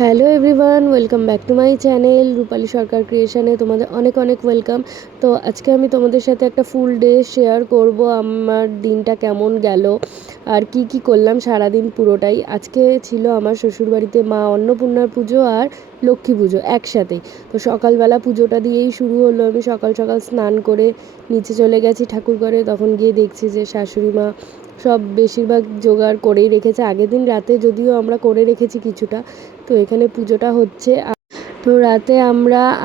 Hello everyone, welcome back to my channel Rupali Sarkar ক্রিয়েশনে তোমাদের অনেক অনেক ওয়েলকাম। তো আজকে আমি তোমাদের সাথে একটা ফুল ডে শেয়ার করব, আমার দিনটা কেমন গেল আর কি কি করলাম সারাদিন পুরোটাই। আজকে ছিল আমার শ্বশুরবাড়িতে মা অন্নপূর্ণার পুজো আর লক্ষ্মী পুজো একসাথে। তো সকালবেলা পুজোটা দিয়েই শুরু হলো। আমি সকাল সকাল স্নান করে নিচে চলে গেছি ঠাকুর ঘরে। তখন গিয়ে দেখছি যে শাশুড়ি মা সব বেশিরভাগ জোগাড় করেই রেখেছে, আগের দিন রাতে যদিও আমরা করে রেখেছি কিছুটা। তো এখানে পুজোটা হচ্ছে। তো রাতে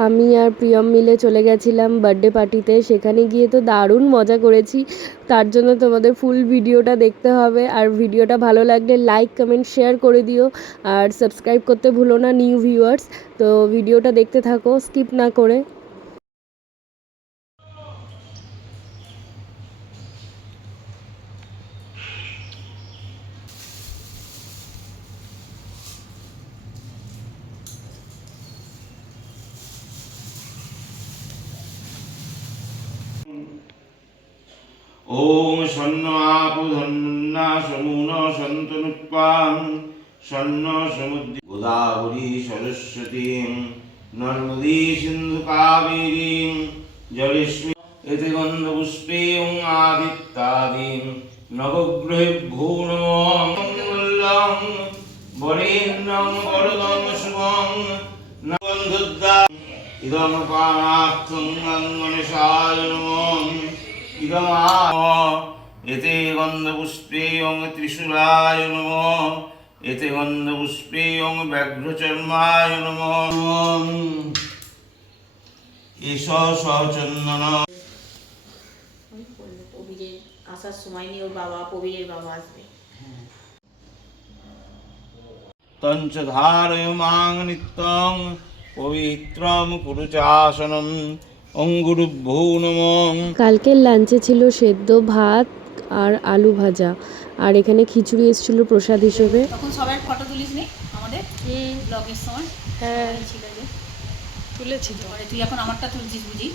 আমি আর প্রিয়ম মিলে চলে গেছিলাম বার্থডে পার্টিতে। সেখানে গিয়ে তো দারুণ মজা করেছি। তার জন্য তোমাদের ফুল ভিডিওটা দেখতে হবে, আর ভিডিওটা ভালো লাগলে লাইক কমেন্ট শেয়ার করে দিও, আর সাবস্ক্রাইব করতে ভুলো না নিউ ভিউয়ার্স। তো ভিডিওটা দেখতে থাকো স্কিপ না করে। ওম শন্ন আপু ধন্না সমুন সন্তনুৎপাং শন্ন সমুদ্র গোদাবরী সরস্বতী নর্মদী সিন্ধু কাবেরী জলেস্মি এতে গন্ধ পুষ্পে ওং আদিত্যাদি নবগ্রহেভ্যো নমঃ বরেণ্যং বরদং শুভং নগন্ধুদ্দা ইদং পানার্থং গণেশায় নমঃ এতে গন্ধপুষ্পে ওং ত্রিশূলায় নমঃ এতে গন্ধপুষ্পে ওং ব্যাঘ্রচর্মায় নমঃ এষ সচন্দন। প্রবীরের আসার সময় নিয়ে ওর বাবা, প্রবীরের বাবা আসবে। তঞ্চ ধারয়মাং নিত্যং পবিত্রং কুরুচাসনম ওং গুরুভ্যো নমঃ। কালকের লাঞ্চে ছিল সেদ্ধ ভাত আর আলু ভাজা, আর এখানে খিচুড়ি এসেছিল প্রসাদ হিসেবে। তখন সবার ফটো তুলিস নি আমাদের ব্লগের সময়? হ্যাঁ ছিল যে তুলেছি তো। তুই এখন আমারটা তুলছিস বুঝি?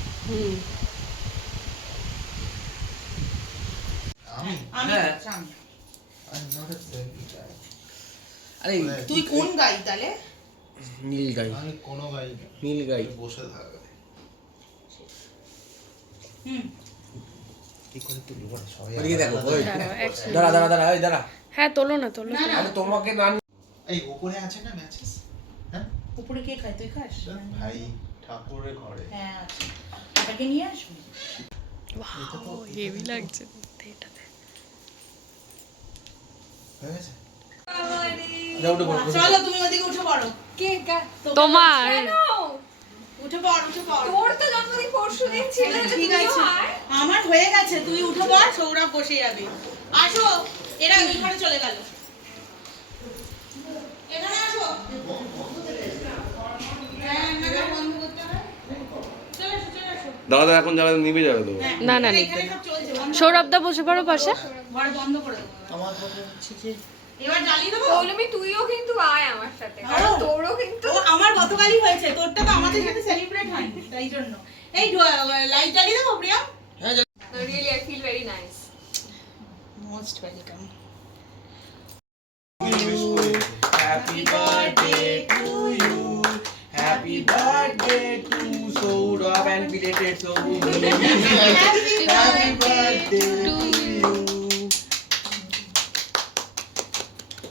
আরে তুই কোন গাই তাহলে? নীল গাই, আমি কোন গাই নীল গাই বসে থাকে। কি করে তুলবো না সবাই? ওদিকে দেখো, ওই দাঁড়া দাঁড়া দাঁড়া, ওই দাঁড়া। হ্যাঁ তোলো না তোলো। আরে তোমাকে না এই উপরে আছে না ম্যাচেস? হ্যাঁ উপরে কে খায়? তুই খাস? ভাই ঠাকুরের ঘরে। হ্যাঁ আছে, ওটাকে নিয়ে আসবো। হেভি লাগছে এটাতে। হয়ে গেছে? যাও উঠে পড়ো। চলো তুমি ওদিকে উঠে পড়ো। কে তোমার উঠে পড়, উঠে পড়। তোর তো জন্মদিন পরশুদিন ছিল, ঠিক আছে, আমার হয়ে গেছে, তুই উঠে পড়, সৌরভ বসে যাবে। আসো, এরা ওইখানে চলে গেল। এখানে আসো। হ্যাঁ, না বন্ধ করতে হবে। চলে আসো, চলে আসো। দাদা এখন যারা নিবে যাবে তো। না না এখানে সব চলছে, বন্ধ সৌরভদা বসে পড়ো পাশে। ঘর বন্ধ করে দেবো। আমার কথা হচ্ছে যে এবার জ্বালিয়ে দেবো। বলবি তুইও কিন্তু আয় আমার সাথে, কারণ আরো? তোরও কিন্তু তো আমার গতকালই হয়েছে, তোরটা তো আমাদের সাথে সেলিব্রেট হয়নি, তাই জন্য। এই লাইট জ্বালিয়ে দেবো Priya? Really I feel very nice. Most welcome. Happy birthday to you, happy birthday to Sourav and belated Sourav. Happy birthday to you.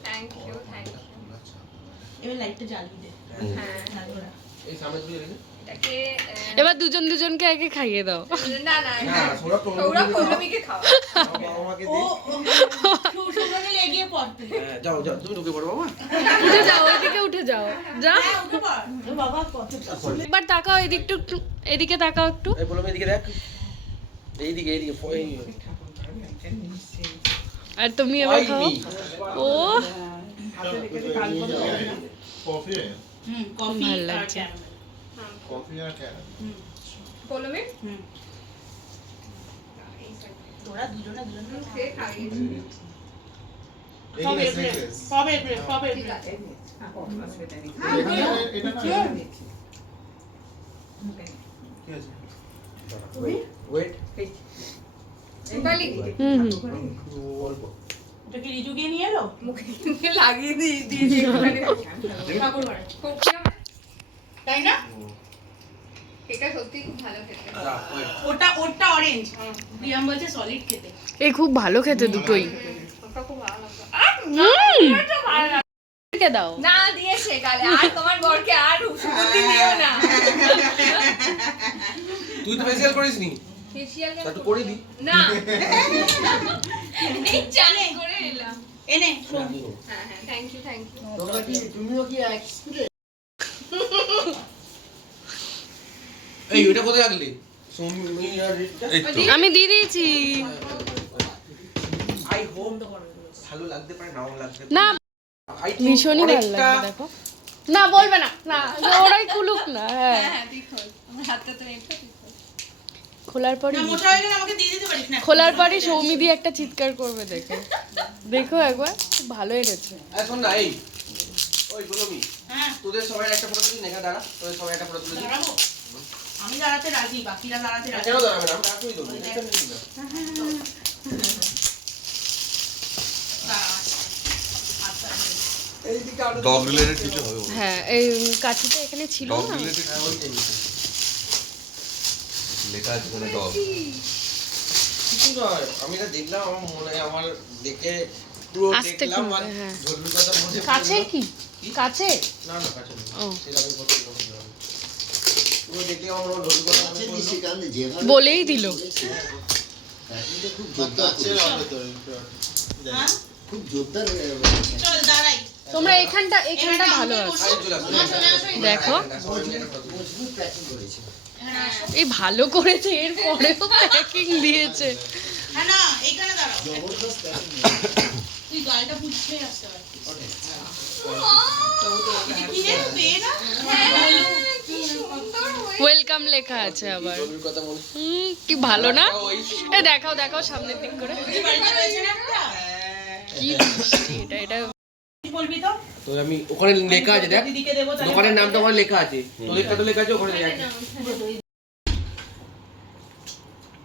Thank you, thank you. এবার লাইটটা জ্বালিয়ে দে। হ্যাঁ, এই সামনে তুই রেখে এটাকে এবার দুজন দুজনকে আগে খাইয়ে দাও। না না না সৌরভ সৌরভ পৌলমীকে খাওয়া। বাবা মাকে ও দে। সুন্দর এগিয়ে পড়তে। হ্যাঁ, যাও যাও তুমি ঢুকে পড়ো বাবা। উঠে যাও, ওইদিকে উঠে যাও। যা হ্যাঁ, উঠে পড়। ও বাবা কতটা একবার তাকাও এদিকটা, একটু এদিকে তাকাও একটু। এই বলো এদিকে দেখ, এইদিকে এইদিকে আর তুমি এবার খাও। ও কফি ভালো লাগছে। কফি আর ক্যারামেল। পৌলমী তোরা দুজনে খেয়ে খাইয়ে কবে কবে ঠিক আছে। এটা না কি আছে? ওয়েট রূপালী হুম অল্প এটা কি রিজু গিয়ে নিয়ে এলো? মুখে লাগিয়ে দিয়েছি একটুখানি। ঠাকুর ঘরে। কোকি আমার। তাই না? এটা সত্যি খুব ভালো খেতে। ওটা অরেঞ্জ। প্রিয়াম বলছে সলিড খেতে। এই খুব ভালো খেতে দুটোই। ওটা খুব ভালো লাগলো। এটা ভালো লাগে। কে দাও না দিয়েছে গালে, আর তোমার বরকে আর সুগন্ধি দিও না। তুই তো ফেসিয়াল করিস নি, ফেসিয়াল তা একটু করে দি। না। এই জানে করে এলাম। এনে শোন। হ্যাঁ, থ্যাংক ইউ। এই ওটা কোথায় রাখলি? সুমি আর রিতা? আমি দিয়ে দিয়েছি আই হোপ ভালো লাগতে পারে, নাও লাগতে পারে। না I think ভীষণই ভালো অনেকটা- লাগবে দেখো না বলবে না না ওরাই খুলুক না হ্যাঁ হ্যাঁ, তুই খোল। আমার হাতটা তো এটা তুই খোল। খোলার পরে না মোটা হয়ে গেলে আমাকে দিয়ে দিতে পারিস না। খোলার পরে সৌমি দিয়ে একটা চিৎকার করবে দেখে দেখো একবার খুব ভালো এনেছে এই শোন না, এই ওই গোলমি, হ্যাঁ, তোদের সবাই একটা ফটো তুলি, নেখা দাঁড়া, তোদের সবাই একটা ফটো তুলে দিই। দাঁড়াবো। আমি দাঁড়াতে রাজি, বাকিরা দাঁড়াতে রাজি। কেন দাঁড়াবে না? আমরা এখনই দেবো, একটা মিনিট না। দাঁড়া। আচ্ছা। এইদিকে আরো ডগ রিলেটেড কিছু হবে ওর। হ্যাঁ এই কাঠিটা এখানে ছিল ডগ না রিলেটেড হ্যাঁ, ওইটাই, ওইটাই। লেখা আছে ওখানে ডগ। কিছু নয়, আমি এটা দেখলাম, আমার মনে হয় আমার দেখে পুরো আস্তে দেখলাম খুলবে, আর হ্যাঁ। ধর্মীর কথা মনে কাছে পড়লো। কি কাছে না না, কাছে নেই। ও। সেটা আমি করতে পারবো না। পুরো দেখে আমার ধর্মীর কথা মনে পড়লো। বলেই দিল হ্যাঁ? খুব জোরদার হয়ে যাবে। চল দাঁড়াই। তোমরা এখানটা ভালো আছে আরে চলে আসো। দেখো। মজবুত প্যাকিং করেছে। এই ভালো করেছে এর পরেও প্যাকিং দিয়েছে হ্যাঁ না, এইখানে দাঁড়াও। জবরদস্ত প্যাকিং। তুই গালটা পুছতেই আসতে পারছিস। এটা কি রে, পেয়ে না? কি সুন্দর হয়েছে। ওয়েলকাম লেখা আছে আবার ধর্মীর কথা মনে কি ভালো না ওই এ দেখাও সামনের দিক করে তুই বাড়িতে রয়েছে না একটা? কি মিষ্টি, এটা কি বলবি তো? তো আমি ওখানে লেখা আছে, দেখ দিদিকে দেবো তাহলে। দোকানের নামটা ওখানে লেখা আছে, তোদেরটা তো লেখা আছে ওখানে লেখা আছে।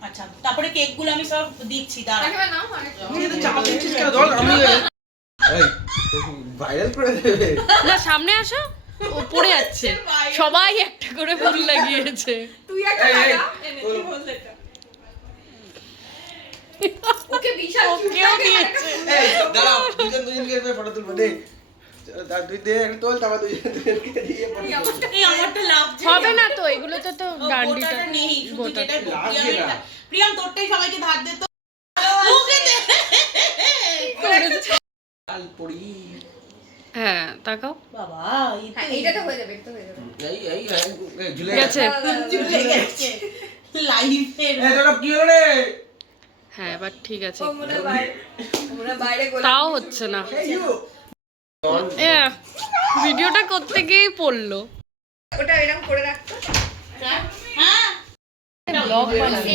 আচ্ছা, তারপরে কেকগুলো আমি সব দিচ্ছি, দাঁড়া। কাকিমা নাও, আরেকটা। তুই তো চাপ দিচ্ছিস কেন? ধর আমি এই ভাইরাল করে দেবে। না সামনে আসো ও পড়ে যাচ্ছে সবাই একটা করে ফুল লাগিয়েছে তুই একটা এই, এই, লাগা। এনে তুই বল এটা। ওকে বিশাল কেউ দিয়েছে এই দাঁড়াও, দুজনকে ফটো তুলবো দে। তুই দে একটা তোল, তারপর দুজনকে দিয়ে ফটো তুলবো। এই আমারটা লাগছে। হবে না তো এগুলোতে তো ও, ডান্ডিটা গোটাটা নেই, শুধু গোটা যেটা লাগছে প্রিয়ামেরটা। না। প্রিয়াম তোরটাই সবাইকে ধার দে তো। ওকে দে। লাল পড়ি। হ্যাঁ তাকাও বাবা, হ্যাঁ, এইটাতে হয়ে যাবে, এটা হয়ে যাবে। এই ঝুলে গেছে চলে গেছে। লাইফের এই তোরা কি হলো রে? হ্যাঁ এবার ঠিক আছে ও মনে হয় বাইরে, ওরা বাইরে গোলাপ তাও হচ্ছে না এই ইউ ভিডিওটা করতে গিয়েই পড়লো ওটা এরকম করে রাখতো। হ্যাঁ ব্লগ বানাবে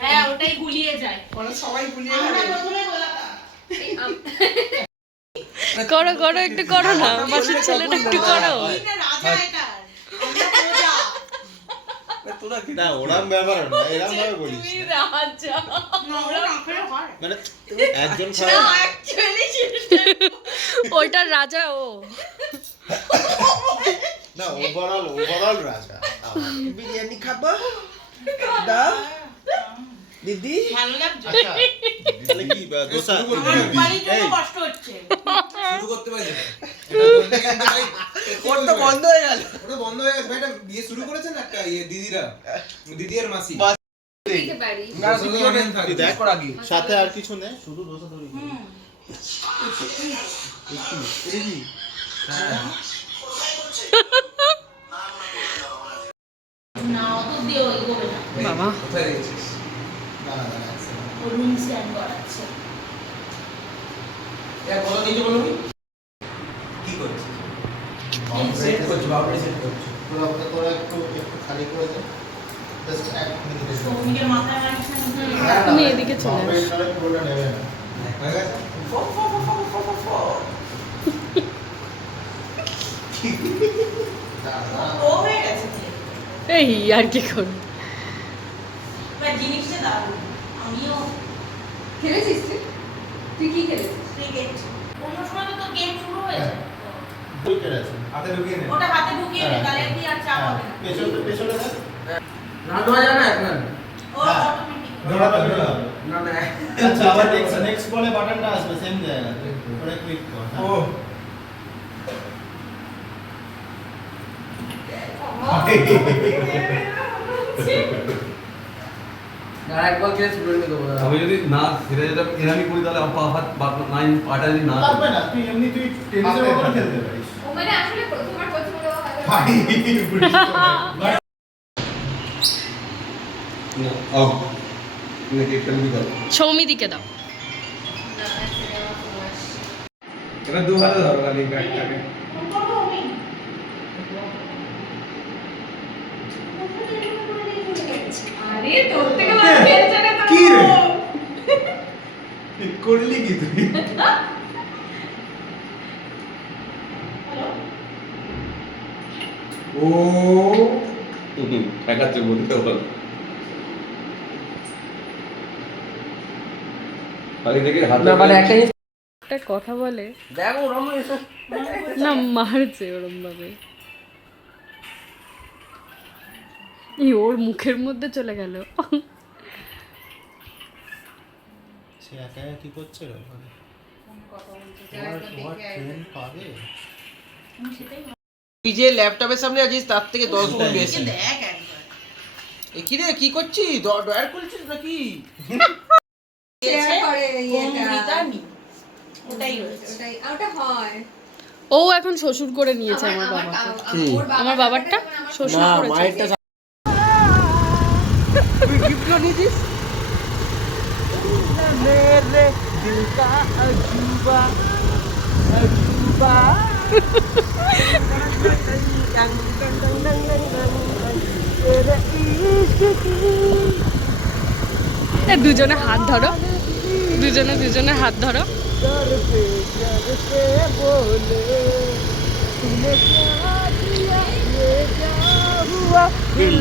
হ্যাঁ, ওটাই গুলিয়ে যায়। ওরা সবাই ভুলিয়ে আমরা গেল। প্রথমে গোলাটা। করো একটু করো না বাসার ছেলেটা একটু করো এটা রাজা এটা। আমরা প্রজা। তোরা কি না ওরম ব্যাপার না, এরম ভাবে বলিস তুমি না। রাজা না, ওরা রাখলে হয়। মানে একজন খারাপ Actually, সেটা- ওইটা রাজা ও না, ওভারঅল রাজা আমার। বিরিয়ানি খাবা? দাও দিদি। ভালো লাগছে। আচ্ছা তাহলে কি দোসা আমার বাড়ির জন্য কষ্ট হচ্ছে। শুরু করতে পারি ওর তো বন্ধ হয়ে গেল। ওটা বন্ধ হয়ে গেছে ভাই, এটা দিয়ে শুরু করেছেন একটা দিদিরা, দিদি আর মাসি। দিতে পারি। না তুই অনেক থাকে। দেখ কর আগে। সাথে আর কিছু নেই, শুধু দোসা তৈরি করি। হুম। এই কি? না, অত দিয়ে এগোবে না। বাবা কোথায় রেখেছিস? দাঁড়া, এক second। ও রুম স্ট্যান্ড করাচ্ছে। এক কথা নিচে বলবি? কি করছিস? সেট করছি, বাউন্ডারি সেট করছি। পুরো আপনার তোরা একটু খালি করে দে। Just এক মিনিটের জন্য। সৌমিকের মাথায় লাগছে না। না, না, তুমি এদিকে চলে বাউন্ডারি আসো। ছাড়া পুরোটা নেবে না। হয়ে গেছে? দাঁড়া, দাঁড়া। ও হয়ে গেছে যে। এই আর কি করবো এবার জিনিসটা দারুণ। আমিও খেলেছিস তুই? তুই কি খেলেছিস? ক্রিকেট অন্য সময় তো গেম শুরু হয়েছে উইকেট আছে হাতে ঢুকিয়ে নে ওটা হাতে ঢুকিয়ে নে তাহলে কি আর চাপ হবে না পেছনে পেছনে দেখ না দেওয়া যায় না এখন ও অটোমেটিক দৌড়াতে দৌড়াতে না না আচ্ছা আবার নেক্সট বলে বাটনটা আসবে সেম জায়গাতে ওটা ক্লিক কর ও আর এক বল খেলে ছুড়ে দেবো আমি যদি না ধীরে ধীরে এরামি করি তাহলে পা হাত নাইন পাটা যদি না পারবে না তুই এমনি তুই টেনিসের মতো খেলতে পারিস ও মানে আসলে প্রথমবার করছি বলে ও হয়তো ভাই ও নাকি একটা মিনি কর সৌমিদিকে দাও এটা দু হাতে ধরো খালি ব্যাটটাকে আরে তোর থেকে ভালো খেলছে না তো কি রে করলি কি তুই ও ঠেকাচ্ছে বলতে বল খালি দেখি হাত না মানে একটা একটা কথা বলে দেখো ওরম এসে না মারছে ওরম ভাবে ওর মুখের মধ্যে চলে গেল সে একা একা কি করছে রে ওখানে তোমার ট্রেন পাবে তুই যে ল্যাপটপের সামনে আছিস তার থেকে 10 গুণ বেশি দেখ একবার এ কি রে কি করছিস ডয়ার খুলছিস নাকি শেয়ার করে ইয়েটা রিটার্নি ওটাই রয়েছে ওটাই ওটা হয় ও এখন শ্বশুর করে নিয়েছে আমার বাবা আমার বাবারটা শ্বশুর না করেছে মায়েরটা তুই গিফট নিয়েছিস मेरे दिल का अजूबा अजूबा দুজনে হাত ধরো দুজনে হাত ধরো दिल